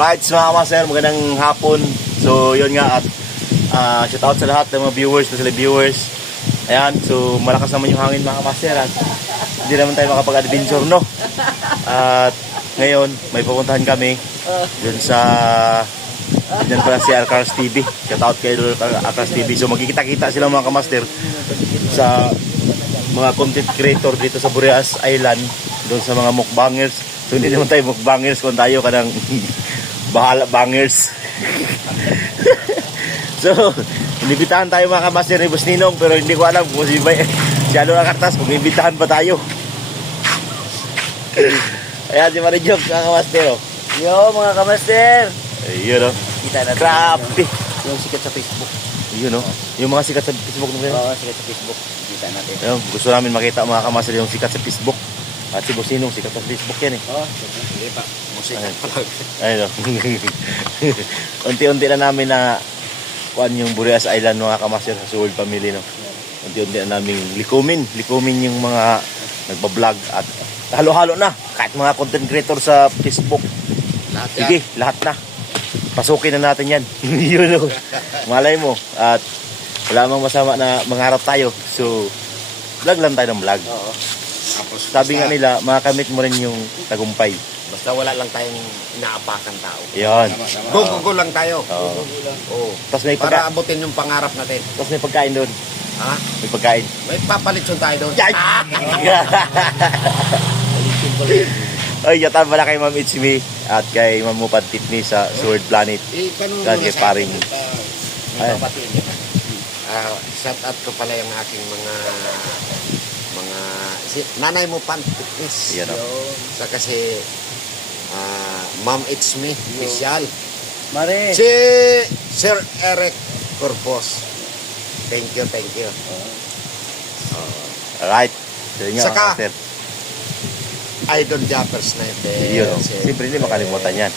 Right, mga kamaster, magandang hapon. So, yun nga at shout out sa lahat ng mga viewers, specially viewers. Ayan, so malakas naman yung hangin mga kamaster at hindi naman tayo makapag-adventure, no? At ngayon, may pupuntahan kami dun sa dyan pala si Arcars TV. Shout out kay Arcars TV. So, magkikita-kita sila mga kamaster sa mga content creator dito sa Boreas Island, doon sa mga mukbangers. So, hindi naman tayo mukbangers kung tayo kanang bahala bangers. So, inibitahan tayo mga kamaster ni Boss Ninong, pero hindi ko alam kung si Alo Acartas kung ibitahan pa tayo. Ayan si Marijob mga kamaster, oh. Yo mga kamaster! Ayun, oh. Kita natin. Grabe! Yung sikat sa Facebook. Yun, oh. Yung mga sikat sa Facebook naman. Oo, sikat sa Facebook. Kita natin. Ayun, gusto namin makita mga kamaster yung sikat sa Facebook. At si Boss Ninong sikat sa Facebook yan, eh. Oo, sige pa. Musikat pa lang. Ayun, oh. Unti-unti na namin na kuan yung Boreas Island mga kamaster sa Suword Family, no. Unti-unti na namin likumin yung mga nagba-vlog at halo-halo na kahit mga content creator sa Facebook. Lahat Sige, lahat na. Pasukin na natin yan. Yun, no. Malay mo. At wala mang masama na mangarap tayo. So, vlog lang tayo ng vlog. Oo. Tapos, Sabi nga nila, makakamit mo rin yung tagumpay. basta wala lang tayong inaapakan tao. Yun. Go lang tayo. Oo. Oo. Tapos may, Para abutin yung pangarap natin. tapos may pagkain doon. Ha? May pagkain. May papalitson tayo doon. Ay! Ay, yatan pala kay Ma'am It's Me at kay Ma'am Mupad Titni sa Sword Planet. Yan kay paring. Ay. Shout out ko pala yung aking mga nanay mo pan fitness. Yan, oh. Sa kasi Ma'am It's Me official. Mare. Si Sir Eric Corpus. Thank you. Alright. So, yun nga, Saka, sir. Idol Japper Sniper. Yun, oh. Siyempre hindi makalimutan yan.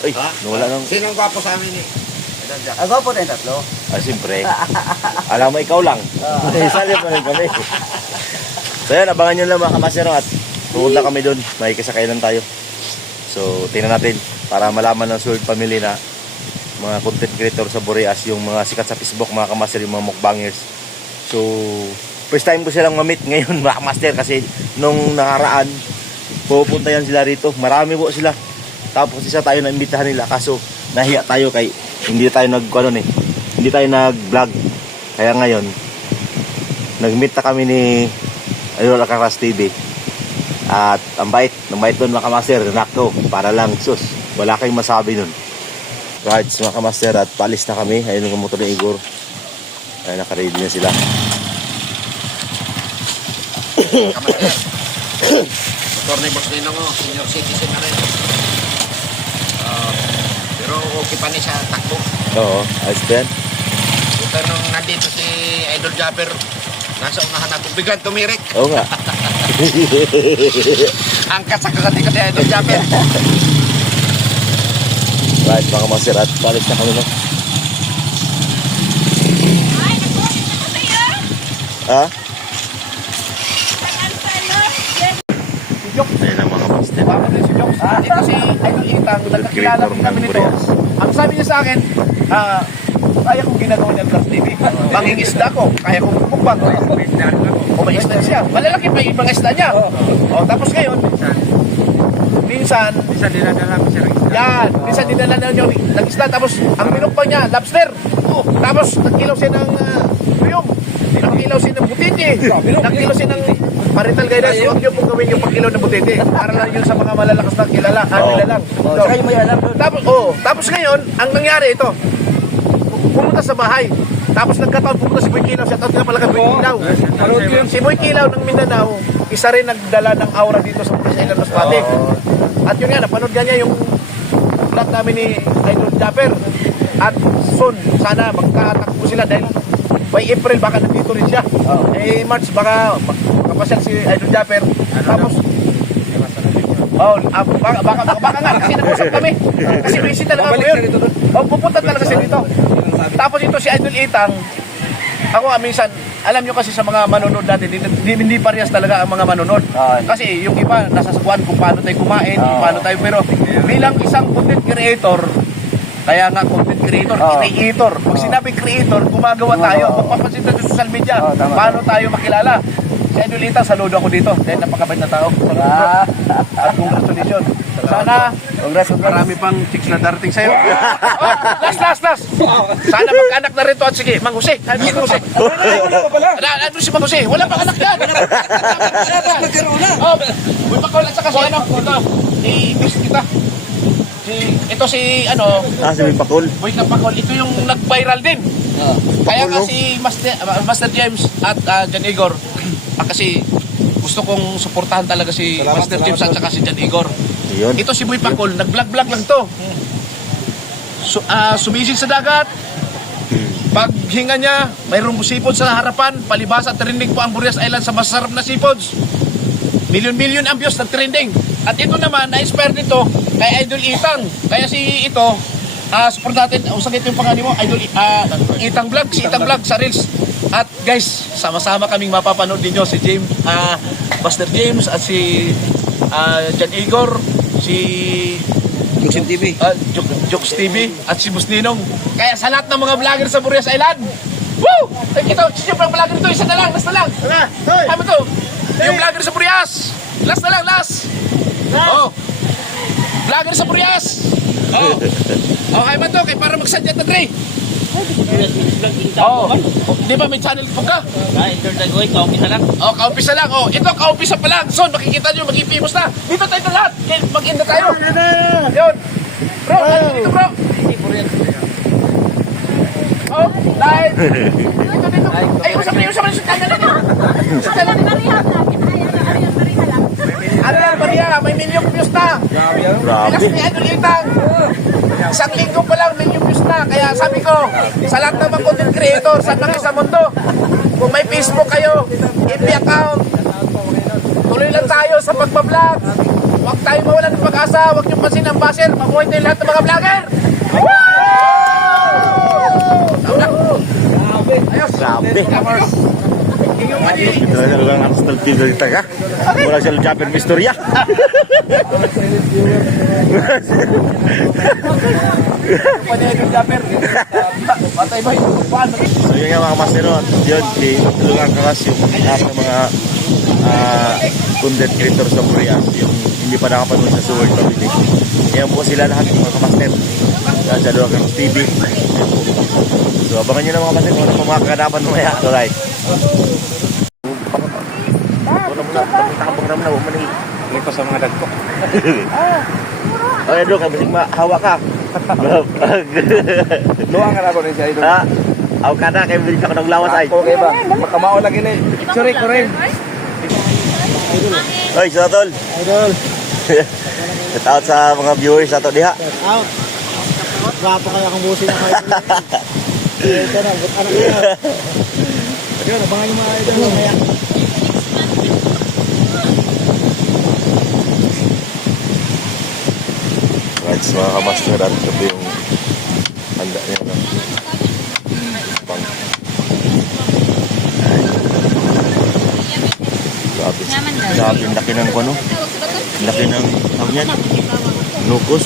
Ay, Ha? nawala nang... Sinong gwapo sa amin eh? Idol Japper. Agaw po tayong tatlo. Siyempre. Alam mo, ikaw lang. Isali pa rin kami. So yan, abangan nyo lang mga kamasero at pupunta kami doon. May kasakailan tayo. So, tingnan natin para malaman ng Sword Family na mga content creator sa Boreas, yung mga sikat sa Facebook, mga kamaster, yung mga mukbangers. So, first time ko silang mamit ngayon mga kamaster kasi nung nakaraan, pupunta yan sila rito. Marami po sila. Tapos isa tayo na imbitahan nila kaso nahiya tayo kay hindi tayo hindi tayo nag-vlog. Kaya ngayon, nag-meet na kami ni Alo Acartas TV. At ang bait doon mga kamaster, nako, para lang sus, wala kayong masabi nun. Right, mga kamaster, at paalis na kami. Ayun yung motor ni Igor. Ay, naka-ready na sila. Kamaster. Motor ni Boss Ninong, senior citizen na rin. Pero okay pa niya sa takbo. Oo, ayos ba yan? Pero nung nandito si Idol Japper, nasa unahan ako, biglang tumirik. Oo nga. Angkat sa kakatikot ni Idol Japper. Right, mga kamaster, at paalis na kami, no? Ha? Ayun ang mga kamaster. Ito si Idol Itang, nagkakilala Creator kami ng nito. Boreas. Ang sabi niya sa akin, kaya kong ginagawa niya Plus TV. Mangingisda ko, kaya kong mukbang. O may isda siya. Malalaki pa yung ibang isda niya. O tapos ngayon, minsan dinadala ko siya ng isda. Yan, minsan dinadala na niya ng isda. Tapos ang minukbang niya, lobster. Tapos nagkilaw siya ng tuyong. Nagkilaw siya ng butiti. Nagkilaw siya ng parental guidance. Huwag niyo pong gawin yung pagkilaw ng butiti. Para lang yun sa mga malalakas na kilala. Nila lang. Saka yung may alam doon. Tapos ngayon, ang nangyari ito, pumunta sa bahay. Tapos nagkataon pumunta si Boy Kilaw. Shout out nga pala kay Boy Kilaw. Si Boy Kilaw ng Mindanao, isa rin nagdala ng aura dito sa Boreas Island Masbate. At yun nga, napanood nga niya yung vlog namin ni Idol Japper. At soon, sana magkatakbo sila dahil by April baka nandito rin siya. March baka makapasyal si Idol Japper. Tapos baka nga kasi nag-usap kami. Kasi busy talaga ako yun. Pupunta talaga siya dito. Tapos ito si Idol Itang, Ako minsan, alam nyo kasi sa mga manonood natin, hindi parehas talaga ang mga manonood. Kasi yung iba, nasa sakuan kung paano tayo kumain, kung paano tayo, pero bilang isang content creator, kaya nga content creator, creator. Pag sinabing creator, gumagawa tayo. Magpapansin tayo sa social media, paano tayo makilala. Si Idol Itang, saludo ako dito. Dahil napakabait na tao. At congratulations. Sana, marami pang chicks na darating sa'yo. Oh, last. Sana magkaanak na rin to at sige, Mang Jose. Mang Jose. Ano si Mang Jose? Wala pang anak yan. Nagkaroon na. Oh, may pakawal at saka si ano, ito. I-miss kita. Ito si ano, Si Pakol. Boy Kapakol, ito yung nag-viral din. Kaya nga si Master James at Jan Igor, kasi gusto kong suportahan talaga si Master James at saka si Jan Igor. Yun. Ito si Boy Pakol, nag-vlog lang to. Sumisid sa dagat. Pag hinga niya, mayroong sipod sa harapan, palibasa at trending po ang Burias Island sa masarap na sipods. Milyon-milyon ang views nag-trending. At ito naman, na-inspire nito kay Idol Itang. Kaya si ito, support natin, usagit yung pangalan mo, Idol Itang Vlog, si Itang Vlog sa Reels. At guys, sama-sama kaming mapapanood ninyo si James, Master James at si Jan Igor, si Jokes TV. Jokes TV at si Busninong. Kaya sa lahat ng mga vlogger sa Burias Island, woo! Ito, yung vlogger ito, isa na lang, last na lang. Ano to? Yung vlogger sa Burias. Last na lang, last. Oh. Vlogger sa Burias. Oh. Oh, kaya man to, kaya para magsadya na 3. Oh. Di ba may channel po ka? Kaumpisa lang. Oh, kaumpisa lang. Oh, ito kaumpisa pa lang. Son, makikita nyo, magiging-famous na. Dito tayo na lahat. Mag-in na tayo. Yun. Bro, ano dito bro? Oh, live. Dito. Ay, usap na sa channel na nyo. Sa channel na nyo. Ano yan, Maria? May million views na. Ilas ni Idol Itang. Isang linggo pa lang, million views na. Kaya sabi ko, sa lahat ng mga content creator, saan man kayo sa mundo, kung may Facebook kayo, FB account, tuloy lang tayo sa pagbablog. Huwag tayo mawalan ng pag-asa, huwag niyong pansin ang baser, mabuhay tayo lahat ng mga vlogger. Ayos. Grabe. Ito lang ang hostel feel dito ka. Mula sa Japper Mistoria. Panedol Japper. Patay ba yung pan? So yun nga mga masero at yun, tulungan ka kasi yung lahat ng mga content creator sa Burias, yung hindi pa nakapanood sa Sword Family. Yan po sila lahat mga kamaster. Sa Luwag TV. So abangan nyo na mga kamaster kung ano pa mga kaganapan mamaya. Alright. Nakapagram na, huwag manahi. Ito sa mga dagko. Okay, Dok, kabising mahawa ka. Luang ka na ako rin si Idol. Aw ka na, kaya bilhin ka ng lawas ay. Okay ba? Makamao lagi na eh. Sorry, Koren. Oy, Sotol. Idol. Shout out sa mga viewers ato diha. Out. Rapo kaya kang busin na kayo. Ito na, ano kaya? Ayun, abangan yung mga idol. Kaya. Right, so mga kamaster at ito yung handa niya na. Pang. Grabe. Grabe, laki ng ano? Laki ng, tawag yan? Nukos.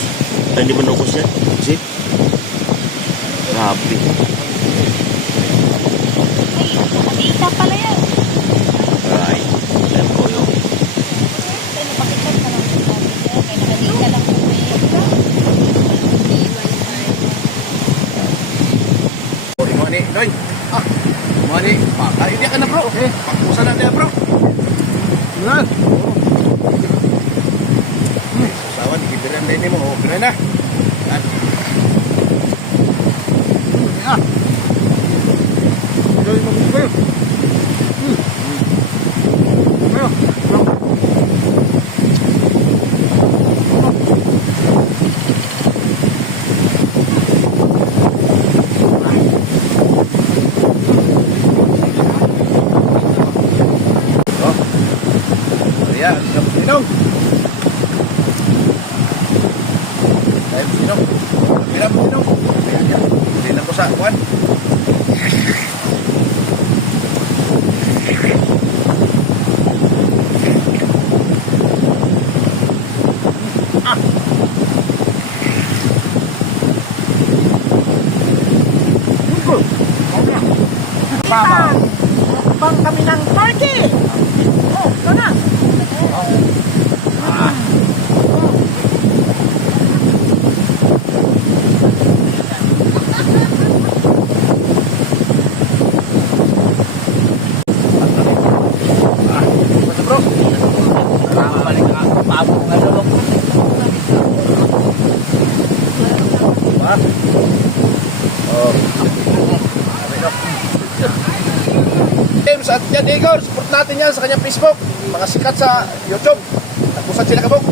Ay, hindi ba nukos yan? See? Grabe. Isa pala yan. Right. Yan po yung Money, Noy. Money. Hindi ka na bro. Pakusan natin na bro. Na. Sasawan, ikibiran din mo. Oh, biran na. Yan. Ah. Noy, mabuti kayo. Kayo. Ayan, Sinong. Ayan, Sinong. Ayan, Sinong. Ayan, yan. Hindi lang ko sa kuwan. Magmukbang kami ng party. Oh, sana. Bro. Balik ka. Pabok nga lulok. James at Jan Igor, support natin yan sa kanyang Facebook. Mga sikat sa YouTube. Nagpusan sila kabok.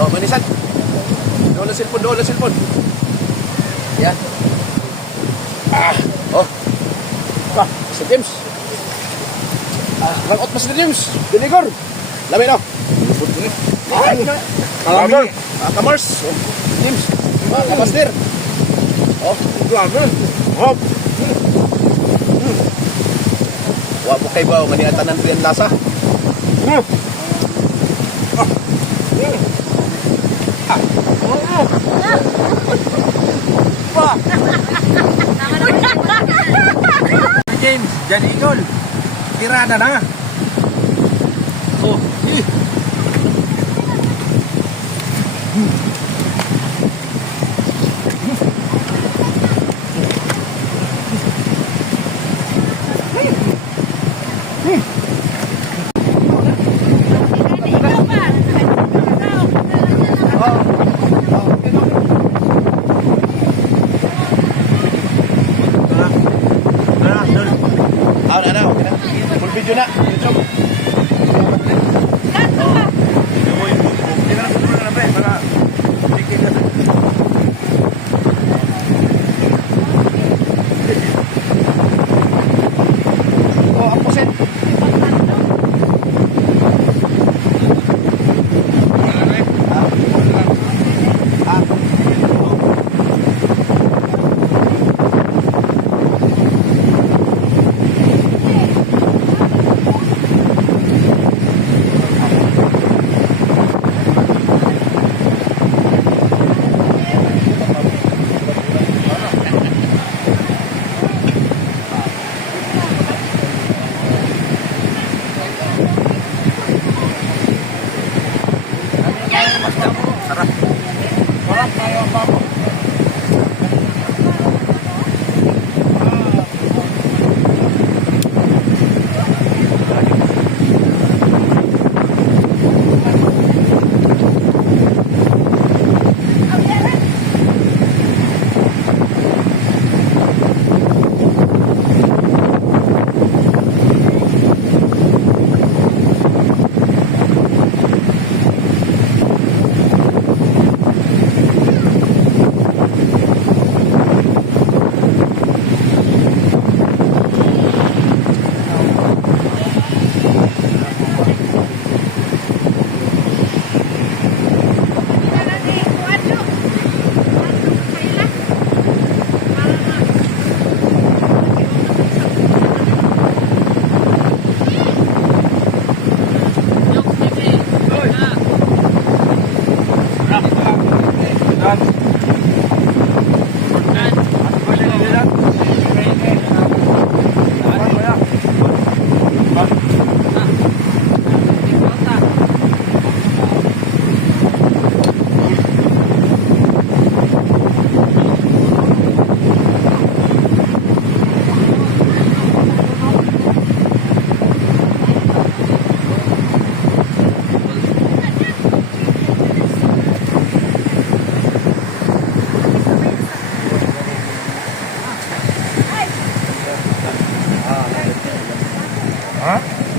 Oh, manisan. Doon ang cellphone. Yan. Oh. Si James. Rangot mas ni James. Jan Igor. Lami no. Kamar. Kamars. James. Kamasdir. Oh, grabe. Oh. Wapo kay baw nga niya tanan riyan lasa. James, Jan Idol. Tirada na. Oh, Na. Okay na. Full video na. YouTube. Oh, ang puset.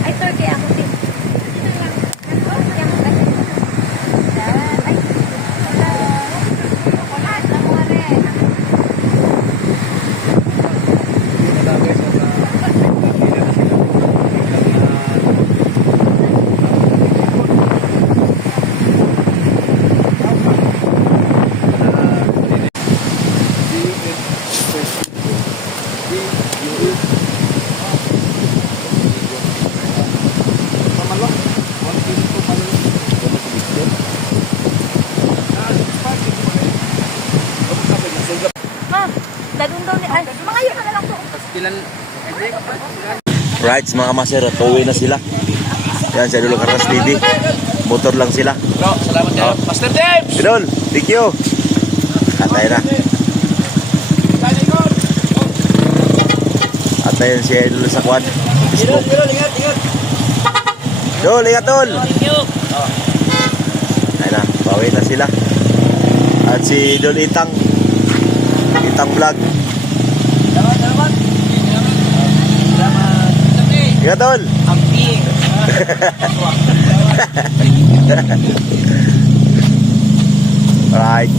Ay, 30 ako din. Dagun daw ni... Ay, mga yun na lang po. Ilan? Right, mga kamaster, tuwi na sila. Yan, sa Idol Carlos TV. Motor lang sila. Bro, salamat kayo. Master James! Idol, thank you. Atay na. Atay si Idol sa kwan. Facebook. Ingat, ingat. Idol, ingat tol. Ayun na, bawi na sila. At si Idol Itang. Itang Vlog. Salamat. Ingat tol. Amping. Right.